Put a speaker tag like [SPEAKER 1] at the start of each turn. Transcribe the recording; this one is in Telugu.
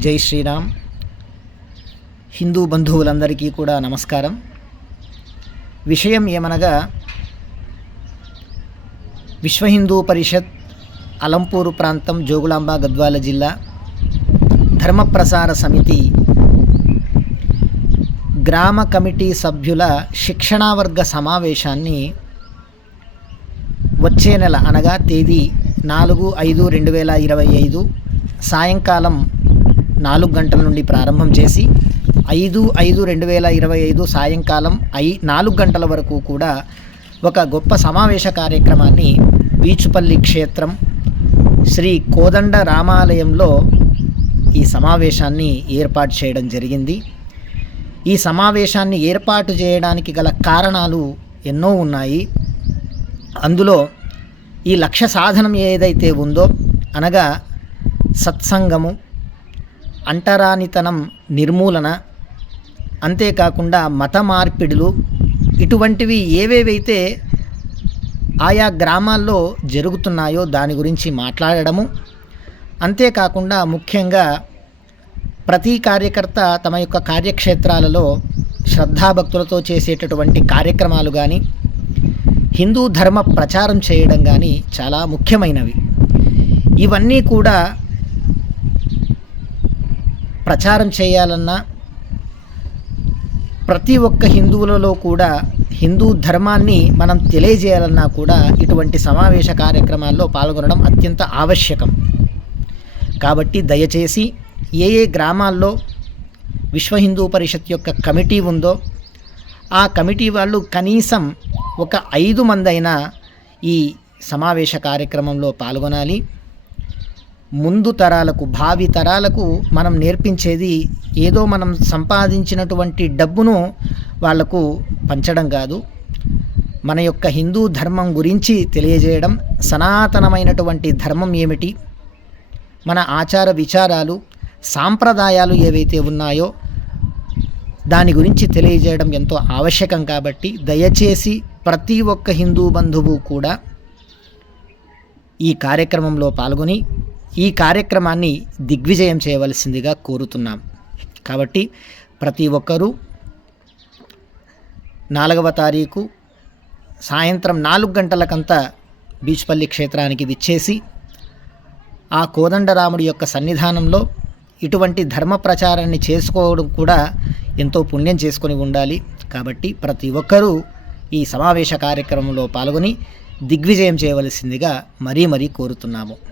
[SPEAKER 1] జై శ్రీరామ్. హిందూ బంధువులందరికీ కూడా నమస్కారం. విషయం ఏమనగా విశ్వ హిందూ పరిషత్ అలంపూరు ప్రాంతం జోగులాంబ గద్వాల జిల్లా ధర్మప్రసార సమితి గ్రామ కమిటీ సభ్యుల శిక్షణావర్గ సమావేశాన్ని వచ్చే నెల అనగా తేదీ నాలుగు ఐదు రెండు వేల ఇరవై ఐదు సాయంకాలం నాలుగు గంటల నుండి ప్రారంభం చేసి ఐదు ఐదు రెండు వేల ఇరవై ఐదు సాయంకాలం ఐ నాలుగు గంటల వరకు కూడా ఒక గొప్ప సమావేశ కార్యక్రమాన్ని బీచుపల్లి క్షేత్రం శ్రీ కోదండ రామాలయంలో ఈ సమావేశాన్ని ఏర్పాటు చేయడం జరిగింది. ఈ సమావేశాన్ని ఏర్పాటు చేయడానికి గల కారణాలు ఎన్నో ఉన్నాయి. అందులో ఈ లక్ష్య సాధనం ఏదైతే ఉందో అనగా సత్సంగము అంటరానితనం నిర్మూలన అంతేకాకుండా మత మార్పిడులు ఇటువంటివి ఏవేవైతే ఆయా గ్రామాల్లో జరుగుతున్నాయో దాని గురించి మాట్లాడడము. అంతేకాకుండా ముఖ్యంగా ప్రతి కార్యకర్త తమ యొక్క కార్యక్షేత్రాలలో శ్రద్ధాభక్తులతో చేసేటటువంటి కార్యక్రమాలు కానీ హిందూ ధర్మ ప్రచారం చేయడం కానీ చాలా ముఖ్యమైనవి. ఇవన్నీ కూడా ప్రచారం చేయాలన్నా ప్రతి ఒక్క హిందువులలో కూడా హిందూ ధర్మాన్ని మనం తెలియజేయాలన్నా కూడా ఇటువంటి సమావేశ కార్యక్రమాల్లో పాల్గొనడం అత్యంత ఆవశ్యకం. కాబట్టి దయచేసి ఏ ఏ గ్రామాల్లో విశ్వ హిందూ పరిషత్ యొక్క కమిటీ ఉందో ఆ కమిటీ వాళ్ళు కనీసం ఒక ఐదు మందైనా ఈ సమావేశ కార్యక్రమంలో పాల్గొనాలి. ముందు తరాలకు భావి తరాలకు మనం నేర్పించేది ఏదో మనం సంపాదించినటువంటి డబ్బును వాళ్ళకు పంచడం కాదు. మన యొక్క హిందూ ధర్మం గురించి తెలియజేయడం సనాతనమైనటువంటి ధర్మం ఏమిటి? మన ఆచార విచారాలు సాంప్రదాయాలు ఏవైతే ఉన్నాయో దాని గురించి తెలియజేయడం ఎంతో ఆవశ్యకం కాబట్టి దయచేసి ప్రతి ఒక్క హిందూ బంధువు కూడా ఈ కార్యక్రమంలో పాల్గొని ఈ కార్యక్రమాన్ని దిగ్విజయం చేయవలసిందిగా కోరుతున్నాం. కాబట్టి ప్రతి ఒక్కరూ నాలుగవ తారీఖు సాయంత్రం నాలుగు గంటలకంతా బీచ్పల్లి క్షేత్రానికి విచ్చేసి ఆ కోదండరాముడి యొక్క సన్నిధానంలో ఇటువంటి ధర్మ ప్రచారాన్ని చేసుకోవడం కూడా ఎంతో పుణ్యం చేసుకొని ఉండాలి. కాబట్టి ప్రతి ఒక్కరూ ఈ సమావేశ కార్యక్రమంలో పాల్గొని దిగ్విజయం చేయవలసిందిగా మరీ మరీ కోరుతున్నాము.